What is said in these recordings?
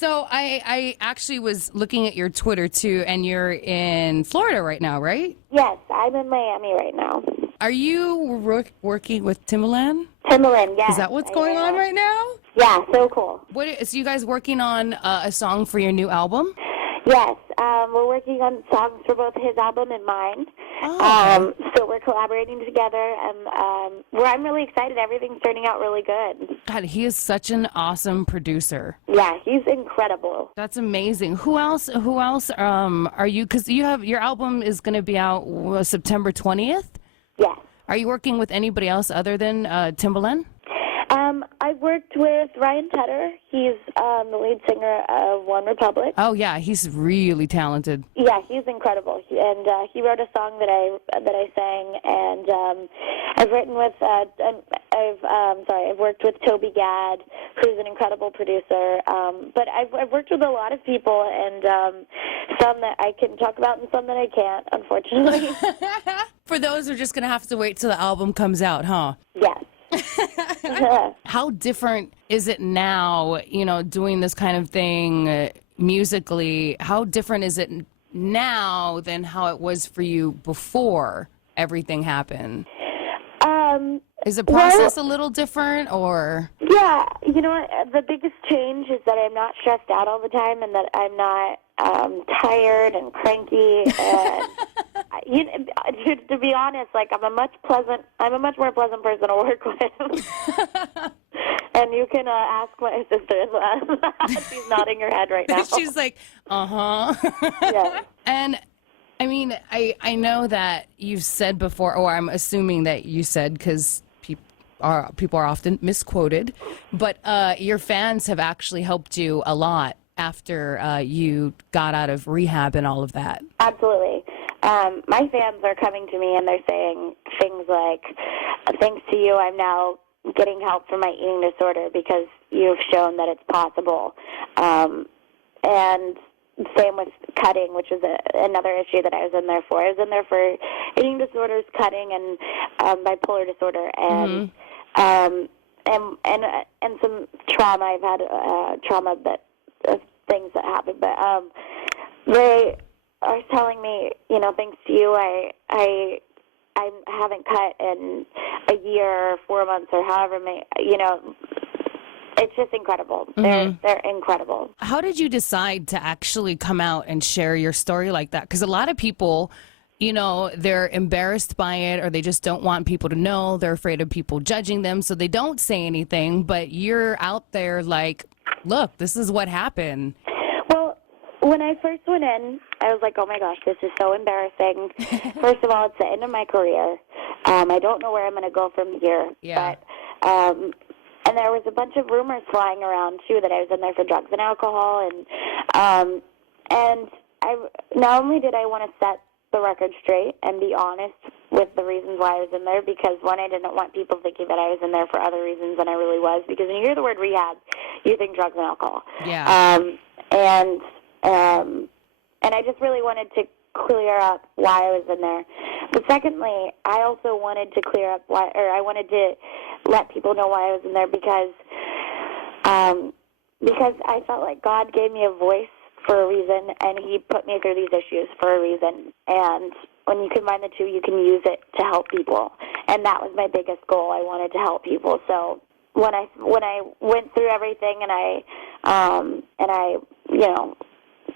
So I actually was looking at your Twitter too, and you're in Florida right now, right? Yes, I'm in Miami right now. Are you working with Timbaland? Timbaland, yes. Is that what's going on right now? Yeah, so cool. So you guys working on a song for your new album? Yes, we're working on songs for both his album and mine. Oh, okay. So we're collaborating together, and I'm really excited. Everything's turning out really good. God, he is such an awesome producer. Yeah, he's incredible. That's amazing. Who else? Are you? Because your album is going to be out September 20th. Yes. Are you working with anybody else other than Timbaland? I've worked with Ryan Tedder. He's the lead singer of One Republic. Oh yeah, he's really talented. Yeah, he's incredible. He wrote a song that I sang, and I've written with I've worked with Toby Gad, who's an incredible producer. But I've worked with a lot of people, and some that I can talk about and some that I can't, unfortunately. For those who are just gonna have to wait till the album comes out, huh? Yes. How different is it now, doing this kind of thing musically? How different is it now than how it was for you before everything happened? Is the process a little different, or? Yeah, you know what? The biggest change is that I'm not stressed out all the time, and that I'm not tired and cranky. And to be honest, like I'm a much more pleasant person to work with. And you can ask my sister-in-law. She's nodding her head right now. She's like, uh-huh. Yeah. And I mean, I know that you've said before, or I'm assuming that you said, because people are often misquoted, but your fans have actually helped you a lot after you got out of rehab and all of that. Absolutely. My fans are coming to me and they're saying things like, thanks to you, I'm now getting help for my eating disorder because you've shown that it's possible. And same with cutting, which was another issue that I was in there for. I was in there for eating disorders, cutting, and bipolar disorder, and and some trauma. I've had trauma things that happened, but they are telling me, thanks to you, I haven't cut in a year or 4 months or however many, it's just incredible. They're incredible. How did you decide to actually come out and share your story like that? Because a lot of people, they're embarrassed by it, or they just don't want people to know. They're afraid of people judging them, so they don't say anything. But you're out there like, look, this is what happened. Well, when I first went in, I was like, oh my gosh, this is so embarrassing. First of all, it's the end of my career. I don't know where I'm going to go from here. Yeah. But, and there was a bunch of rumors flying around, too, that I was in there for drugs and alcohol. And I not only did I want to set the record straight and be honest with the reasons why I was in there, because, one, I didn't want people thinking that I was in there for other reasons than I really was, because when you hear the word rehab, you think drugs and alcohol. Yeah. And I just really wanted to clear up why I was in there. But secondly, I also wanted to clear up I wanted to let people know why I was in there because I felt like God gave me a voice for a reason, and He put me through these issues for a reason. And when you combine the two, you can use it to help people. And that was my biggest goal. I wanted to help people. So when I went through everything and I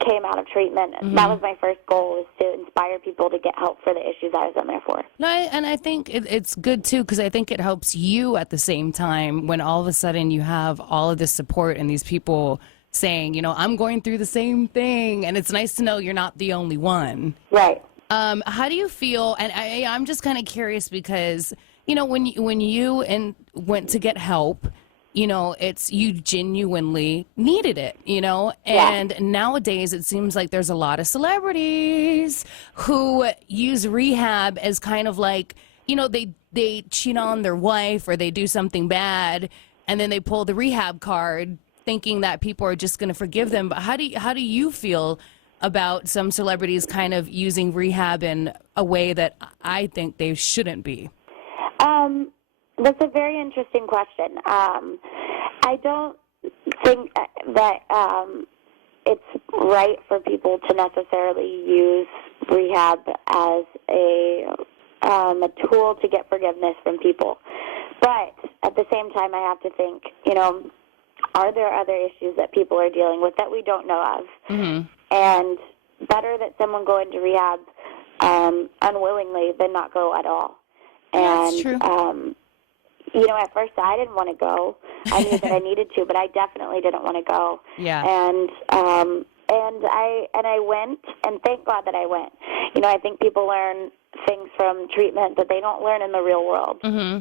came out of treatment, that was my first goal, was to inspire people to get help for the issues I was in there for. No, and I think it's good, too, because I think it helps you at the same time when all of a sudden you have all of this support and these people saying, I'm going through the same thing, and it's nice to know you're not the only one. Right. How do you feel, and I'm just kind of curious because, when you went to get help, you genuinely needed it, and nowadays it seems like there's a lot of celebrities who use rehab as kind of like, they cheat on their wife or they do something bad and then they pull the rehab card thinking that people are just going to forgive them. But how do you feel about some celebrities kind of using rehab in a way that I think they shouldn't be? That's a very interesting question. I don't think that right for people to necessarily use rehab as a tool to get forgiveness from people. But at the same time, I have to think, are there other issues that people are dealing with that we don't know of? Mm-hmm. And better that someone go into rehab unwillingly than not go at all. That's And, true. At first I didn't want to go. I knew that I needed to, but I definitely didn't want to go. Yeah. And I went, and thank God that I went. I think people learn things from treatment that they don't learn in the real world. Mm-hmm.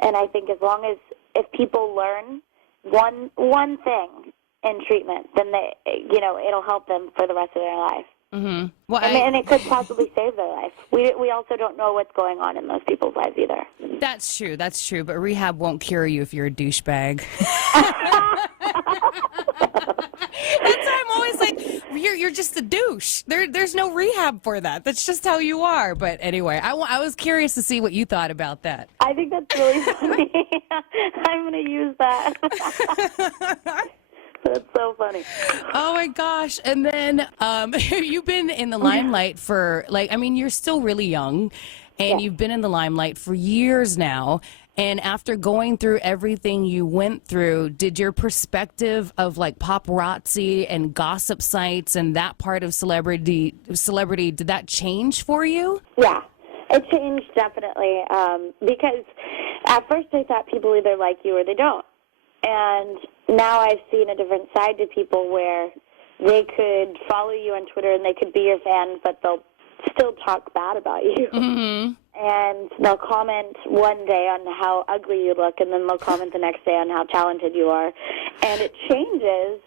And I think as long as if people learn one thing in treatment, then it'll help them for the rest of their life. Mm-hmm. Well, and it could possibly save their life. We also don't know what's going on in those people's lives either. That's true. But rehab won't cure you if you're a douchebag. That's why I'm always like, you're just a douche. There's no rehab for that. That's just how you are. But anyway, I was curious to see what you thought about that. I think that's really funny. I'm going to use that. That's so funny. Oh my gosh. And then you've been in the limelight for you're still really young, and you've been in the limelight for years now. And after going through everything you went through, did your perspective of paparazzi and gossip sites and that part of celebrity, did that change for you? Yeah, it changed definitely. Because at first I thought people either like you or they don't. And now I've seen a different side to people where they could follow you on Twitter and they could be your fan, but they'll still talk bad about you. Mm-hmm. And they'll comment one day on how ugly you look, and then they'll comment the next day on how talented you are. And it changes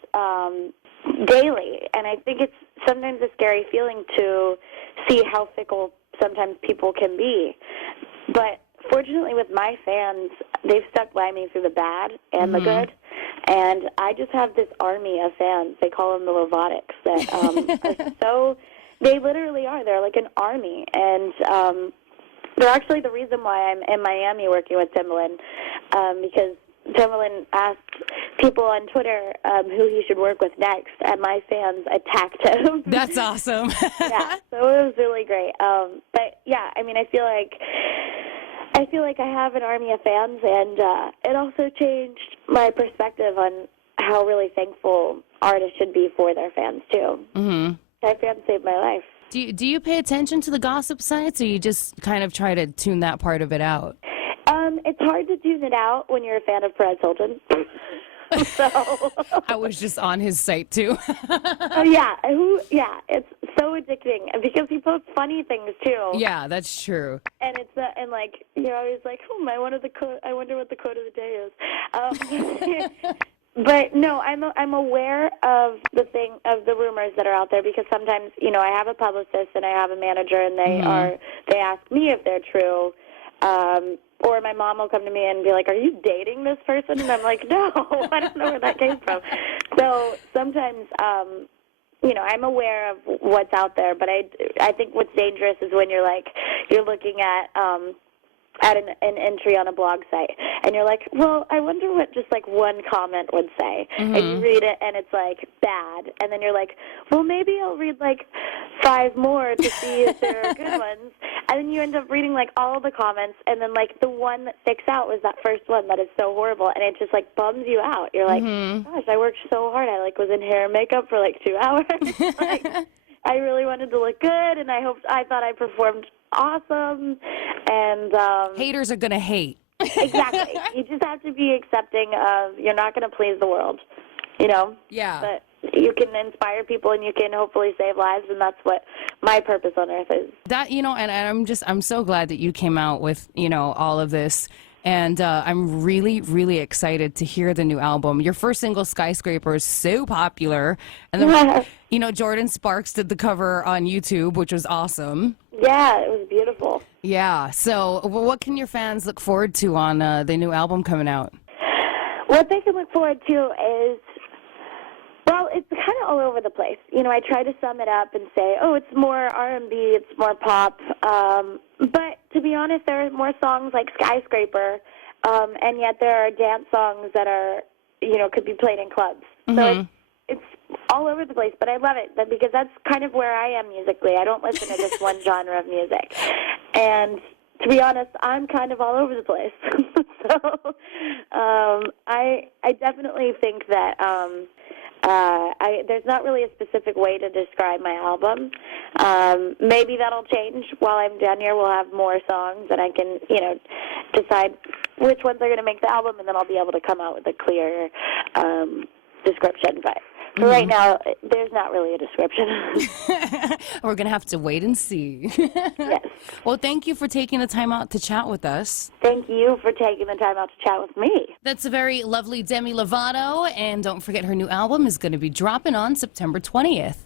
daily. And I think it's sometimes a scary feeling to see how fickle sometimes people can be. But fortunately with my fans, they've stuck by me through the bad and the good. And I just have this army of fans. They call them the Lovatics that are so... They literally are. They're like an army. And they're actually the reason why I'm in Miami working with Timbaland, because Timbaland asked people on Twitter who he should work with next, and my fans attacked him. That's awesome. Yeah, so it was really great. But, yeah, I mean, I feel like I have an army of fans, and it also changed my perspective on how really thankful artists should be for their fans, too. Mm-hmm. My fans saved my life. Do you pay attention to the gossip sites, or you just kind of try to tune that part of it out? It's hard to tune it out when you're a fan of Perez Hilton. So I was just on his site too. yeah, it's so addicting because he posts funny things too. Yeah, that's true. And it's you're always like, I wonder what the quote of the day is. But no, I'm aware of the rumors that are out there, because sometimes I have a publicist and I have a manager, and they ask me if they're true, or my mom will come to me and be like, "Are you dating this person?" And I'm like, "No, I don't know where that came from." So sometimes I'm aware of what's out there, but I think what's dangerous is when you're looking at an entry on a blog site, and you're like, well, I wonder what just one comment would say. Mm-hmm. And you read it, and it's bad, and then you're like, well, maybe I'll read 5 more to see if there are good ones, and then you end up reading all of the comments, and then the one that sticks out was that first one that is so horrible, and it just bums you out. You're like, gosh, I worked so hard. I was in hair and makeup for 2 hours. I really wanted to look good, and I thought I performed awesome. And haters are gonna hate. Exactly. You just have to be accepting of, you're not going to please the world, Yeah. But you can inspire people, and you can hopefully save lives, and that's what my purpose on earth is. That and I'm so glad that you came out with all of this. And I'm really, really excited to hear the new album. Your first single, Skyscraper, is so popular. And then, Jordan Sparks did the cover on YouTube, which was awesome. Yeah, it was beautiful. Yeah. So what can your fans look forward to on the new album coming out? What they can look forward to is, well, it's kind of all over the place. I try to sum it up and say, it's more R&B, it's more pop. But to be honest, there are more songs like Skyscraper, and yet there are dance songs that are, could be played in clubs. Mm-hmm. So it's all over the place, but I love it because that's kind of where I am musically. I don't listen to just one genre of music. And to be honest, I'm kind of all over the place. So I definitely think that there's not really a specific way to describe my album. Maybe that'll change while I'm down here. We'll have more songs, and I can, decide which ones are going to make the album, and then I'll be able to come out with a clear description. But for right now, there's not really a description. We're going to have to wait and see. Yes. Well, thank you for taking the time out to chat with us. Thank you for taking the time out to chat with me. That's a very lovely Demi Lovato, and don't forget her new album is going to be dropping on September 20th.